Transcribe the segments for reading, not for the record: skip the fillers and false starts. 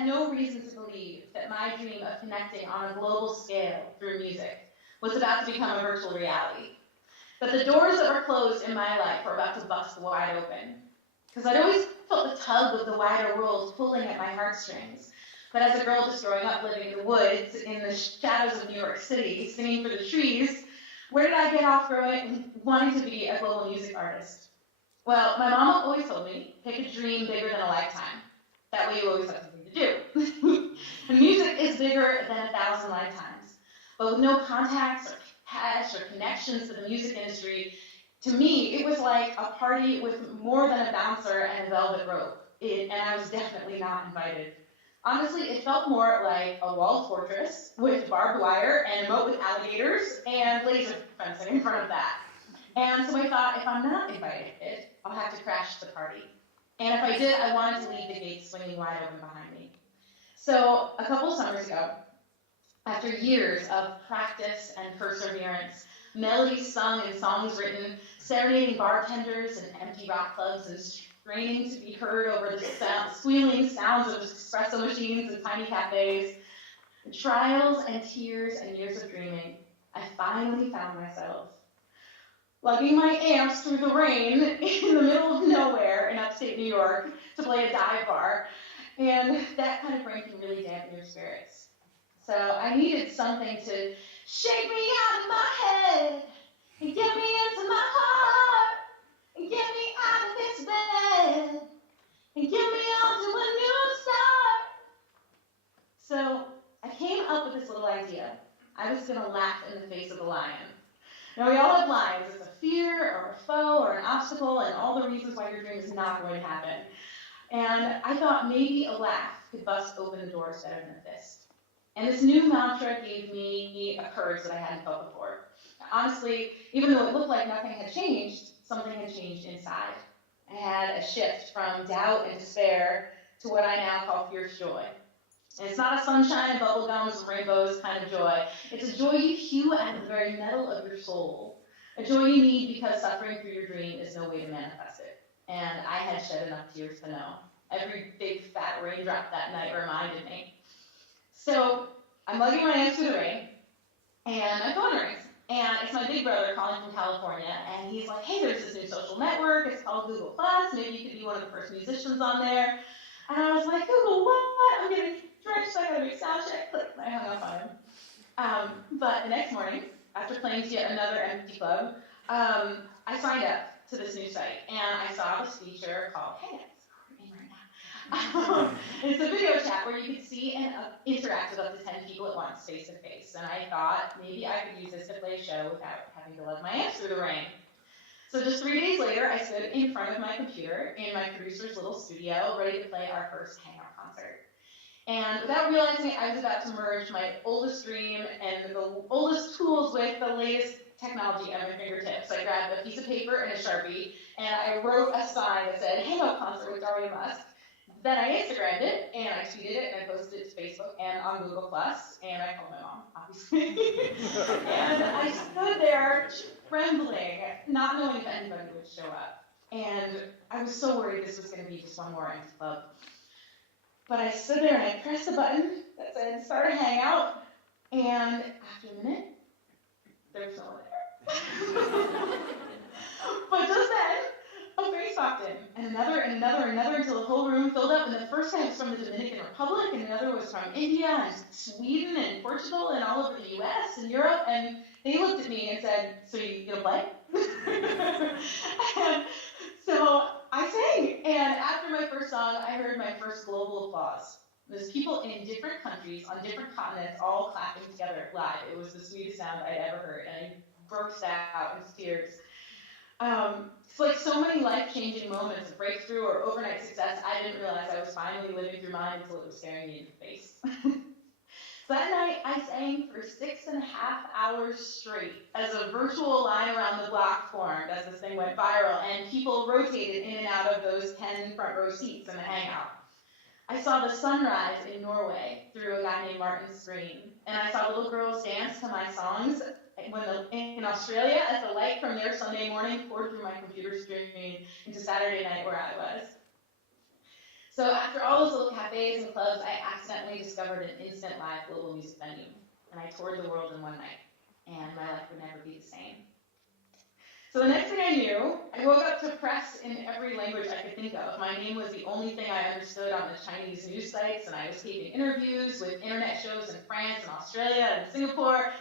had no reason to believe that my dream of connecting on a global scale through music was about to become a virtual reality. That the doors that were closed in my life were about to bust wide open. Because I'd always felt the tug of the wider world pulling at my heartstrings. But as a girl just growing up living in the woods, in the shadows of New York City, singing for the trees, where did I get off wanting to be a global music artist? Well, my mama always told me, pick a dream bigger than a lifetime. That way you always have something to do. And music is bigger than 1,000 lifetimes. But with no contacts or cash or connections to the music industry, to me, it was like a party with more than a bouncer and a velvet rope. And I was definitely not invited. Honestly, it felt more like a walled fortress with barbed wire and a moat with alligators and laser fencing in front of that. And so I thought, if I'm not invited, I'll have to crash the party. And if I did, I wanted to leave the gates swinging wide open behind me. So a couple summers ago, after years of practice and perseverance, melodies sung and songs written, serenading bartenders and empty rock clubs and straining to be heard over the squealing sounds of espresso machines and tiny cafes, trials and tears and years of dreaming, I finally found myself lugging my amps through the rain in the middle of nowhere in upstate New York to play a dive bar. And that kind of rain can really dampen your spirits. So I needed something to shake me out of my head and get me into my heart and get me out of this bed and get me on to a new start. So I came up with this little idea. I was going to laugh in the face of the lion. Now, we all have lions. It's a fear or a foe or an obstacle and all the reasons why your dream is not going to happen. And I thought maybe a laugh could bust open the doors better than a fist. And this new mantra gave me a courage that I hadn't felt before. Honestly, even though it looked like nothing had changed, something had changed inside. I had a shift from doubt and despair to what I now call fierce joy. And it's not a sunshine and bubblegums and rainbows kind of joy. It's a joy you hew out of the very metal of your soul. A joy you need because suffering through your dream is no way to manifest it. And I had shed enough tears to know. Every big fat raindrop that night reminded me. So I'm lugging my amps through the rain, and my phone rings. And it's my big brother calling from California, and he's like, hey, there's this new social network. It's called Google+. Maybe you could be one of the first musicians on there. And I was like, Google what? I'm getting drenched. I got a big sound check. Click. And I hung up on him. But the next morning, after playing to yet another empty club, I signed up to this new site, and I saw this feature called Hangouts. It's a video chat where you could see and interact with up to 10 people at once, face to face. And I thought maybe I could use this to play a show without having to lug my amps through the rain. So just 3 days later, I stood in front of my computer in my producer's little studio, ready to play our first Hangout concert. And without realizing it, I was about to merge my oldest dream and the oldest tools with the latest technology at my fingertips. I grabbed a piece of paper and a Sharpie, and I wrote a sign that said, Hangout concert with Daria Musk. Then I Instagrammed it, and I tweeted it, and I posted it to Facebook and on Google+, and I called my mom, obviously. And I stood there trembling, not knowing if anybody would show up. And I was so worried this was going to be just one more empty club. But I stood there, and I pressed the button that said, start a Hangout, and after a minute, there was no one there. But just then, a face popped in, and another, until the whole room filled up. And the first guy was from the Dominican Republic, and another was from India, and Sweden, and Portugal, and all over the U.S. and Europe. And they looked at me and said, so you gonna play? And so I sang. And after my first song, I heard my first global applause. There's people in different countries, on different continents, all clapping together live. It was the sweetest sound I'd ever heard, and I burst out in tears. It's like so many life-changing moments of breakthrough or overnight success, I didn't realize I was finally living through mine until it was staring me in the face. So that night, I sang for 6.5 hours straight as a virtual line around the block formed as this thing went viral, and people rotated in and out of those 10 front row seats in the Hangout. I saw the sunrise in Norway through a guy named Martin's screen, and I saw little girls dance to my songs in Australia as the light from their Sunday morning poured through my computer screen into Saturday night where I was. So after all those little cafes and clubs, I accidentally discovered an instant live global music venue, and I toured the world in one night, and my life would never be the same. So the next thing I knew, I woke up to press in every language I could think of. My name was the only thing I understood on the Chinese news sites, and I was taping interviews with internet shows in France and Australia and Singapore.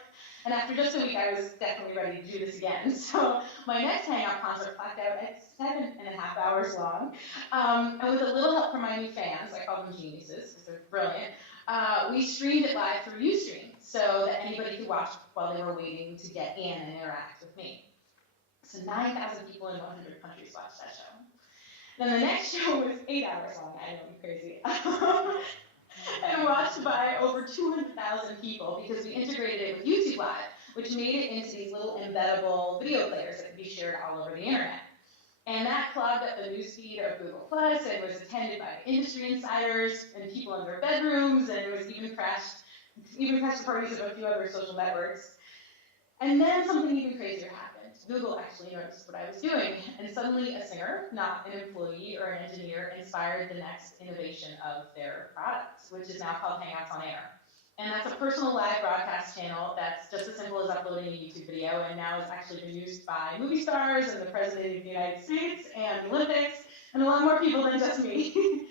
And after just a week, I was definitely ready to do this again. So my next Hangout concert clocked out at 7.5 hours long. And with a little help from my new fans, I call them geniuses because they're brilliant, we streamed it live through Ustream so that anybody could watch while they were waiting to get in and interact with me. So 9,000 people in 100 countries watched that show. Then the next show was 8 hours long. I know, I'm crazy. And watched by over 200,000 people because we integrated it with YouTube Live, which made it into these little embeddable video players that could be shared all over the internet. And that clogged up the newsfeed of Google Plus and was attended by industry insiders and people in their bedrooms, and it was even crashed the parties of a few other social networks. And then something even crazier happened. Google actually noticed what I was doing, and suddenly a singer, not an employee or an engineer, inspired the next innovation of their product, which is now called Hangouts On Air. And that's a personal live broadcast channel that's just as simple as uploading a YouTube video, and now is actually been used by movie stars and the President of the United States and the Olympics, and a lot more people than just me.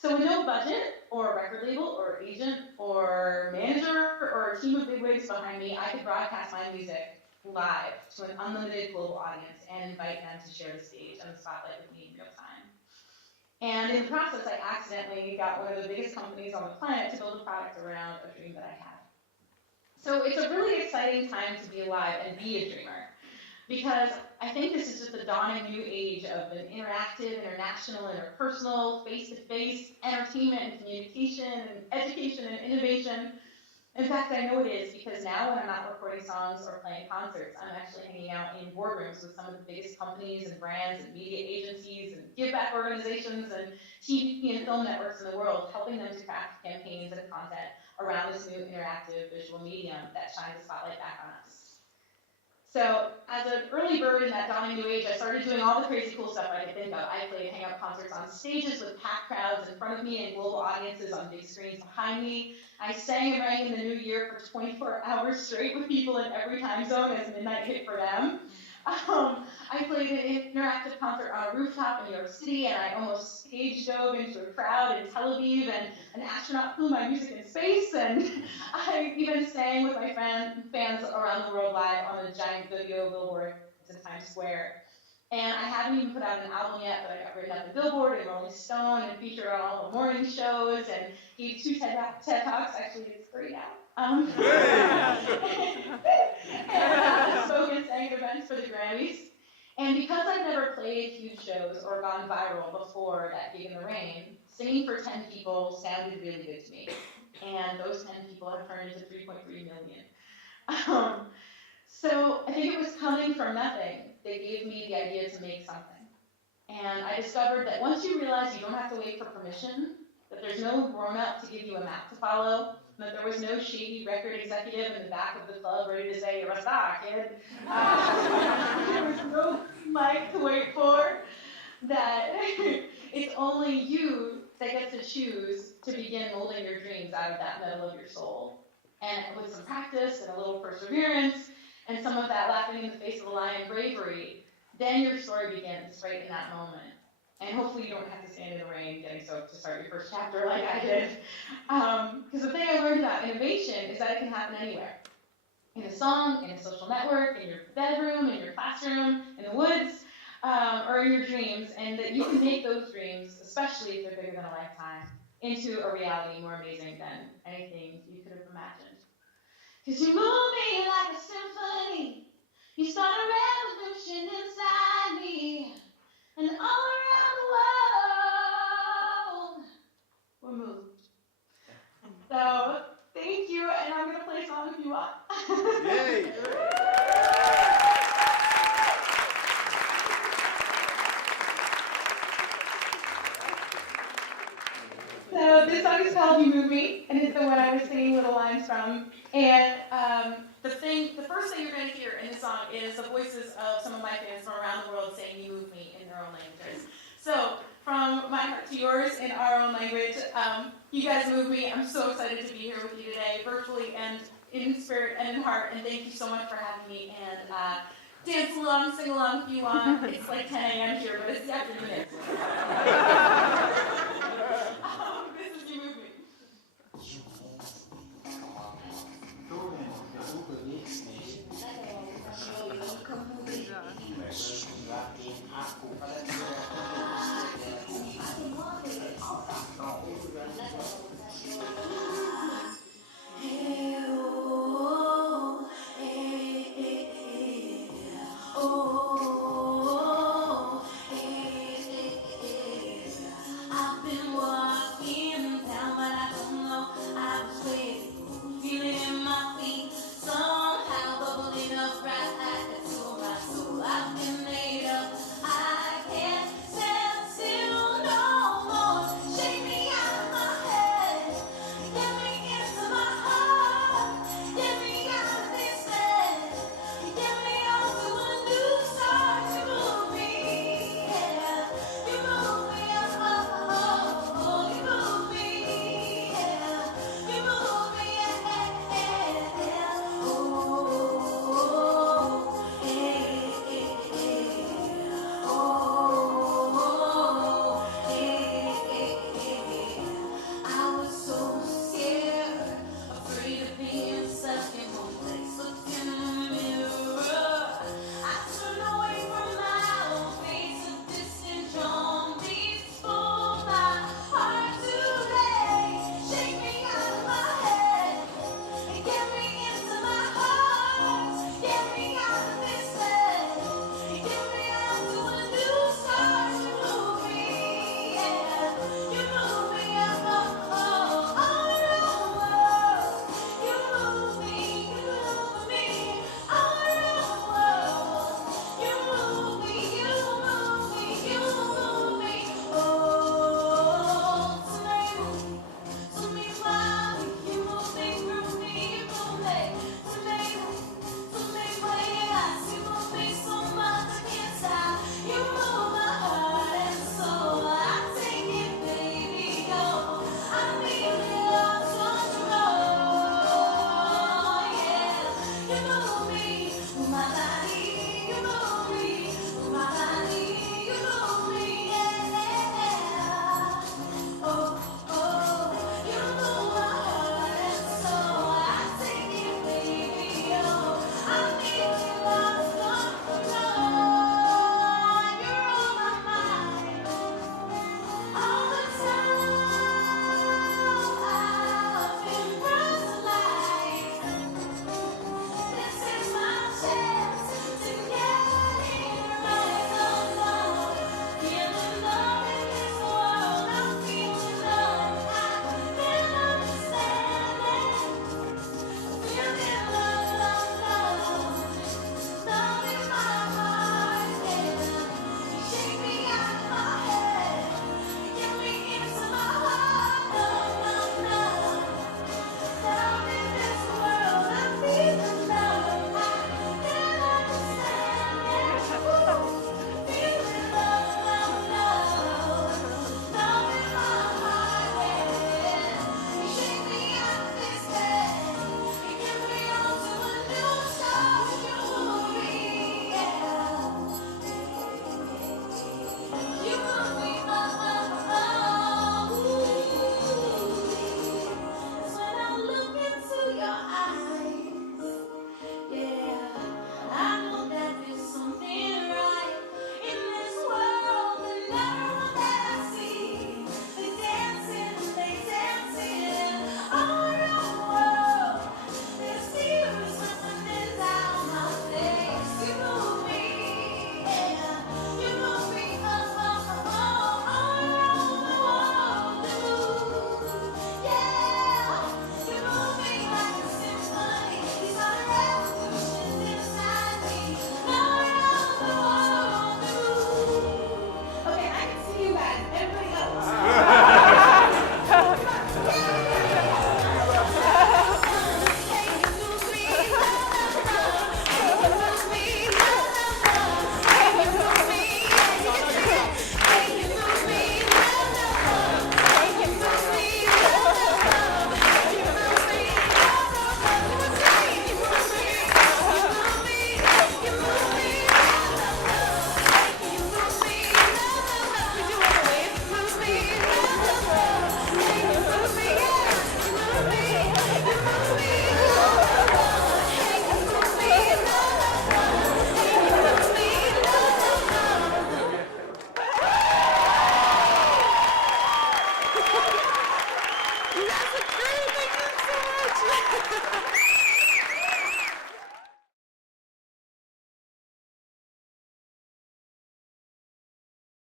So with no budget, or a record label, or agent, or manager, or a team of bigwigs behind me, I could broadcast my music live to an unlimited global audience and invite them to share the stage and the spotlight with me in real time. And in the process, I accidentally got one of the biggest companies on the planet to build a product around a dream that I had. So it's a really exciting time to be alive and be a dreamer, because I think this is just the dawning new age of an interactive, international, interpersonal, face-to-face entertainment and communication and education and innovation. In fact, I know it is because now when I'm not recording songs or playing concerts, I'm actually hanging out in boardrooms with some of the biggest companies and brands and media agencies and give-back organizations and TV and film networks in the world, helping them to craft campaigns and content around this new interactive visual medium that shines a spotlight back on us. So as an early bird in that dawning new age, I started doing all the crazy cool stuff I could think of. I played Hangout concerts on stages with packed crowds in front of me and global audiences on big screens behind me. I sang and rang in the new year for 24 hours straight with people in every time zone as midnight hit for them. I played an interactive concert on a rooftop in New York City, and I almost stage dove into a crowd in Tel Aviv, and an astronaut flew my music in space, and I even sang with my fans around the world live on a giant video billboard in Times Square. And I haven't even put out an album yet, but I got written up in Billboard and Rolling Stone and featured on all the morning shows and gave 2 TEDxHurstpierpointCollege. Actually, it's 3 now. And I spoke and sang at events for the Grammys. And because I've never played huge shows or gone viral before that gig in the rain, singing for 10 people sounded really good to me. And those 10 people have turned into 3.3 million. So I think it was coming from nothing that gave me the idea to make something. And I discovered that once you realize you don't have to wait for permission, that there's no grown-up to give you a map to follow, that there was no shady record executive in the back of the club ready to say, "You're a star, kid." There was no mic to wait for, that it's only you that gets to choose to begin molding your dreams out of that metal of your soul. And with some practice and a little perseverance, and some of that laughing in the face of the lion bravery, then your story begins right in that moment. And hopefully you don't have to stand in the rain getting soaked to start your first chapter like I did. Because the thing I learned about innovation is that it can happen anywhere. In a song, in a social network, in your bedroom, in your classroom, in the woods, or in your dreams, and that you can make those dreams, especially if they're bigger than a lifetime, into a reality more amazing than anything you could have imagined. Because you move me like a symphony, you start a revolution inside me, and all around the world, we're moved. So, thank you, and I'm going to play a song if you want. Yay! So this song is called "You Move Me," and it's the one I was singing little lines from. And the first thing you're going to hear in this song is the voices of some of my fans from around the world saying "You move me" in their own languages. So, from my heart to yours in our own language, you guys move me. I'm so excited to be here with you today, virtually and in spirit and in heart, and thank you so much for having me. And dance along, sing along if you want. It's like 10 a.m. here, but it's the afternoon.